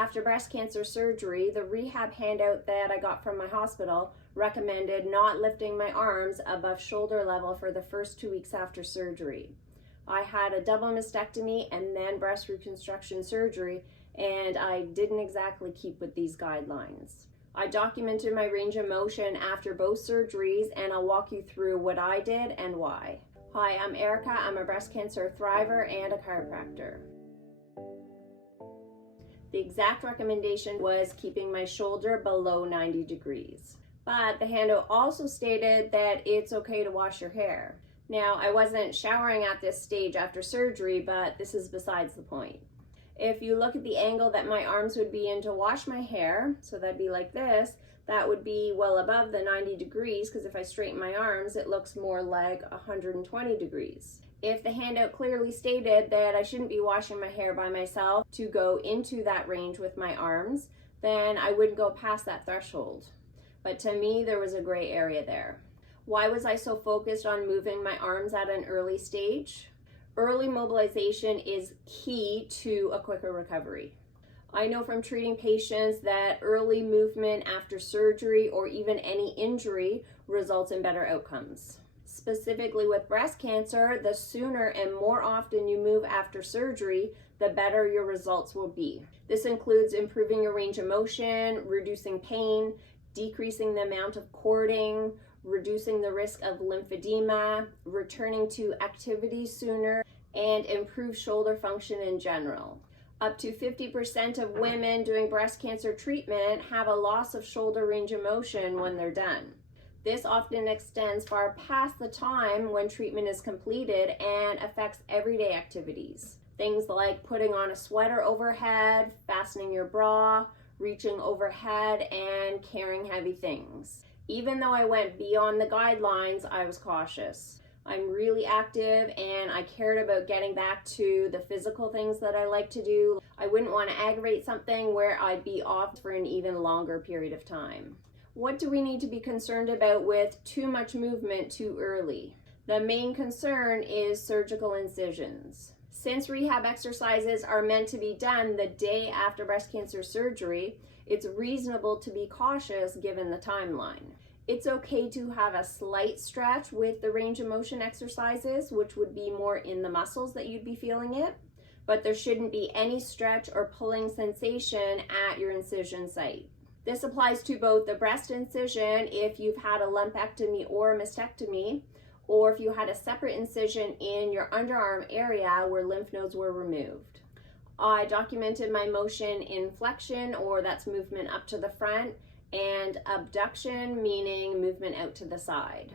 After breast cancer surgery, the rehab handout that I got from my hospital recommended not lifting my arms above shoulder level for the first 2 weeks after surgery. I had a double mastectomy and then breast reconstruction surgery, and I didn't exactly keep with these guidelines. I documented my range of motion after both surgeries, and I'll walk you through what I did and why. Hi, I'm Erica. I'm a breast cancer thriver and a chiropractor. The exact recommendation was keeping my shoulder below 90 degrees. But the handout also stated that it's okay to wash your hair. Now, I wasn't showering at this stage after surgery, but this is besides the point. If you look at the angle that my arms would be in to wash my hair, so that'd be like this, that would be well above the 90 degrees, because if I straighten my arms, it looks more like 120 degrees. If the handout clearly stated that I shouldn't be washing my hair by myself to go into that range with my arms, then I wouldn't go past that threshold. But to me, there was a gray area there. Why was I so focused on moving my arms at an early stage? Early mobilization is key to a quicker recovery. I know from treating patients that early movement after surgery or even any injury results in better outcomes. Specifically with breast cancer, the sooner and more often you move after surgery, the better your results will be. This includes improving your range of motion, reducing pain, decreasing the amount of cording, reducing the risk of lymphedema, returning to activity sooner, and improve shoulder function in general. Up to 50% of women doing breast cancer treatment have a loss of shoulder range of motion when they're done. This often extends far past the time when treatment is completed and affects everyday activities. Things like putting on a sweater overhead, fastening your bra, reaching overhead, and carrying heavy things. Even though I went beyond the guidelines, I was cautious. I'm really active and I cared about getting back to the physical things that I like to do. I wouldn't want to aggravate something where I'd be off for an even longer period of time. What do we need to be concerned about with too much movement too early? The main concern is surgical incisions. Since rehab exercises are meant to be done the day after breast cancer surgery, it's reasonable to be cautious given the timeline. It's okay to have a slight stretch with the range of motion exercises, which would be more in the muscles that you'd be feeling it, but there shouldn't be any stretch or pulling sensation at your incision site. This applies to both the breast incision if you've had a lumpectomy or a mastectomy, or if you had a separate incision in your underarm area where lymph nodes were removed. I documented my motion in flexion, or that's movement up to the front, and abduction, meaning movement out to the side.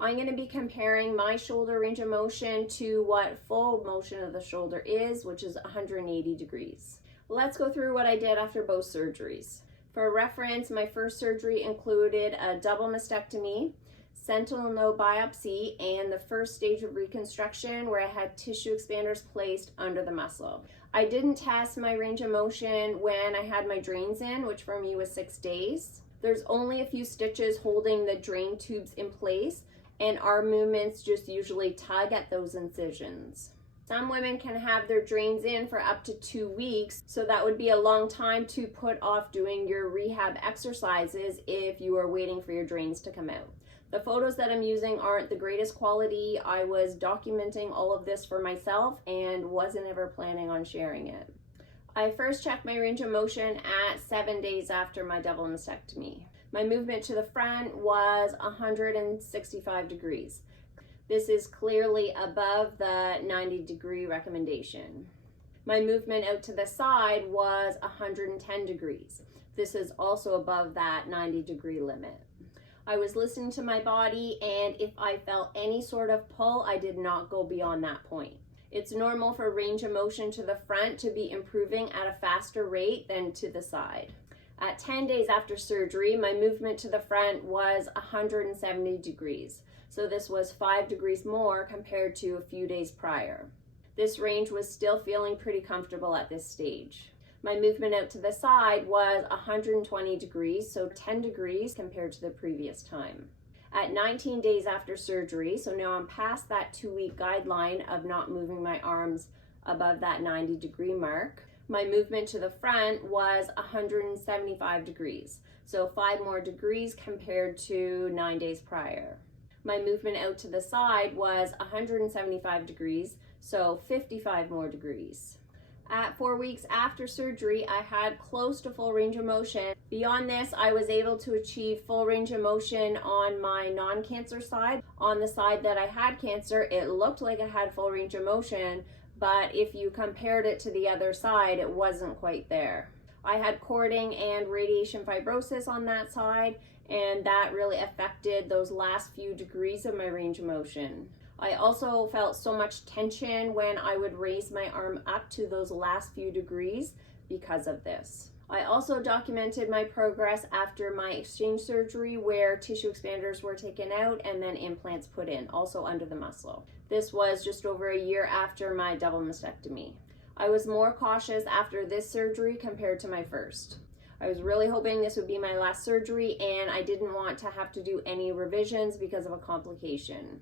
I'm going to be comparing my shoulder range of motion to what full motion of the shoulder is, which is 180 degrees. Let's go through what I did after both surgeries. For reference, my first surgery included a double mastectomy, sentinel node biopsy, and the first stage of reconstruction where I had tissue expanders placed under the muscle. I didn't test my range of motion when I had my drains in, which for me was 6 days. There's only a few stitches holding the drain tubes in place, and our movements just usually tug at those incisions. Some women can have their drains in for up to 2 weeks, so that would be a long time to put off doing your rehab exercises if you are waiting for your drains to come out. The photos that I'm using aren't the greatest quality. I was documenting all of this for myself and wasn't ever planning on sharing it. I first checked my range of motion at 7 days after my double mastectomy. My movement to the front was 165 degrees. This is clearly above the 90-degree recommendation. My movement out to the side was 110 degrees. This is also above that 90-degree limit. I was listening to my body, and if I felt any sort of pull, I did not go beyond that point. It's normal for range of motion to the front to be improving at a faster rate than to the side. At 10 days after surgery, my movement to the front was 170 degrees. So this was 5 degrees more compared to a few days prior. This range was still feeling pretty comfortable at this stage. My movement out to the side was 120 degrees, so 10 degrees compared to the previous time. At 19 days after surgery, so now I'm past that 2-week guideline of not moving my arms above that 90-degree mark, My movement to the front was 175 degrees, so 5 more degrees compared to 9 days prior. My movement out to the side was 175 degrees, so 55 more degrees. At 4 weeks after surgery, I had close to full range of motion. Beyond this, I was able to achieve full range of motion on my non-cancer side. On the side that I had cancer, it looked like I had full range of motion, but if you compared it to the other side, it wasn't quite there. I had cording and radiation fibrosis on that side, and that really affected those last few degrees of my range of motion. I also felt so much tension when I would raise my arm up to those last few degrees because of this. I also documented my progress after my exchange surgery, where tissue expanders were taken out and then implants put in, also under the muscle. This was just over a year after my double mastectomy. I was more cautious after this surgery compared to my first. I was really hoping this would be my last surgery, and I didn't want to have to do any revisions because of a complication.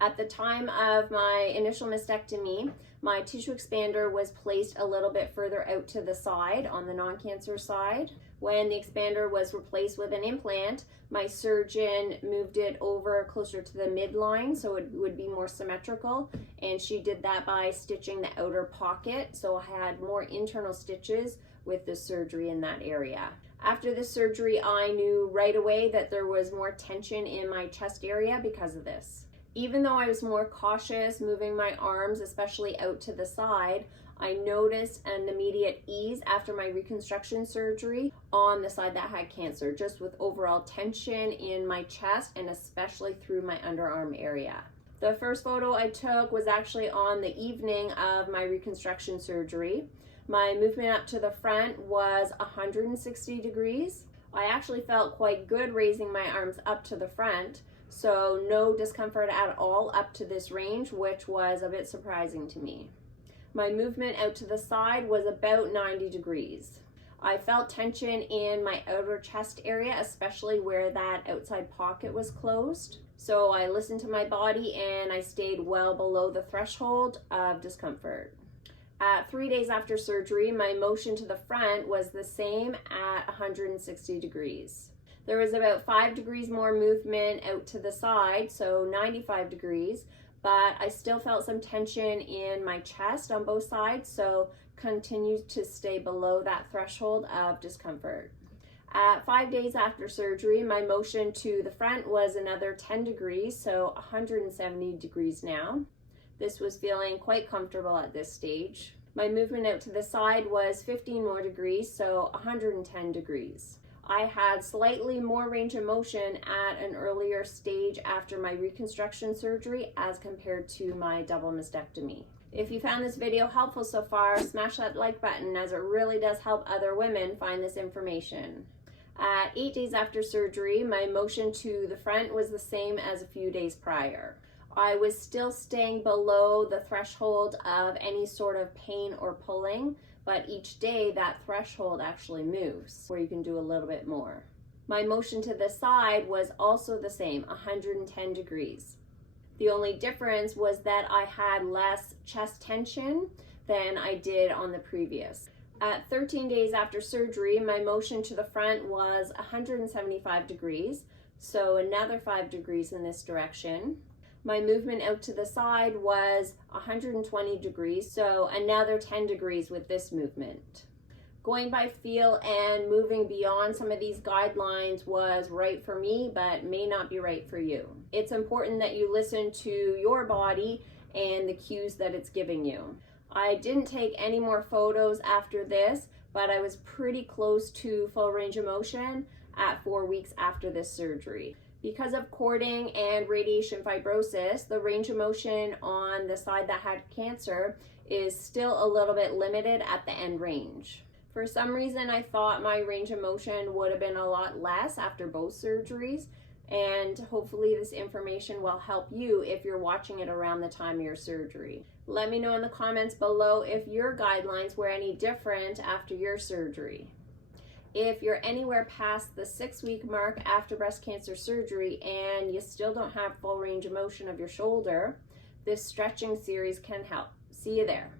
At the time of my initial mastectomy, my tissue expander was placed a little bit further out to the side on the non-cancer side. When the expander was replaced with an implant, my surgeon moved it over closer to the midline so it would be more symmetrical, and she did that by stitching the outer pocket, so I had more internal stitches with the surgery in that area. After the surgery, I knew right away that there was more tension in my chest area because of this. Even though I was more cautious moving my arms, especially out to the side, I noticed an immediate ease after my reconstruction surgery on the side that had cancer, just with overall tension in my chest and especially through my underarm area. The first photo I took was actually on the evening of my reconstruction surgery. My movement up to the front was 160 degrees. I actually felt quite good raising my arms up to the front, so no discomfort at all up to this range, which was a bit surprising to me. My movement out to the side was about 90 degrees. I felt tension in my outer chest area, especially where that outside pocket was closed. So I listened to my body and I stayed well below the threshold of discomfort. At 3 days after surgery, my motion to the front was the same at 160 degrees. There was about 5 degrees more movement out to the side, so 95 degrees, but I still felt some tension in my chest on both sides, so continued to stay below that threshold of discomfort. At 5 days after surgery, my motion to the front was another 10 degrees, so 170 degrees now. This was feeling quite comfortable at this stage. My movement out to the side was 15 more degrees, so 110 degrees. I had slightly more range of motion at an earlier stage after my reconstruction surgery as compared to my double mastectomy. If you found this video helpful so far, smash that like button, as it really does help other women find this information. At 8 days after surgery, my motion to the front was the same as a few days prior. I was still staying below the threshold of any sort of pain or pulling, but each day that threshold actually moves, where you can do a little bit more. My motion to the side was also the same, 110 degrees. The only difference was that I had less chest tension than I did on the previous. At 13 days after surgery, my motion to the front was 175 degrees, so another 5 degrees in this direction. My movement out to the side was 120 degrees, so another 10 degrees with this movement. Going by feel and moving beyond some of these guidelines was right for me, but may not be right for you. It's important that you listen to your body and the cues that it's giving you. I didn't take any more photos after this, but I was pretty close to full range of motion at 4 weeks after this surgery. Because of cording and radiation fibrosis, the range of motion on the side that had cancer is still a little bit limited at the end range. For some reason, I thought my range of motion would have been a lot less after both surgeries, and hopefully this information will help you if you're watching it around the time of your surgery. Let me know in the comments below if your guidelines were any different after your surgery. If you're anywhere past the 6-week mark after breast cancer surgery and you still don't have full range of motion of your shoulder, this stretching series can help. See you there.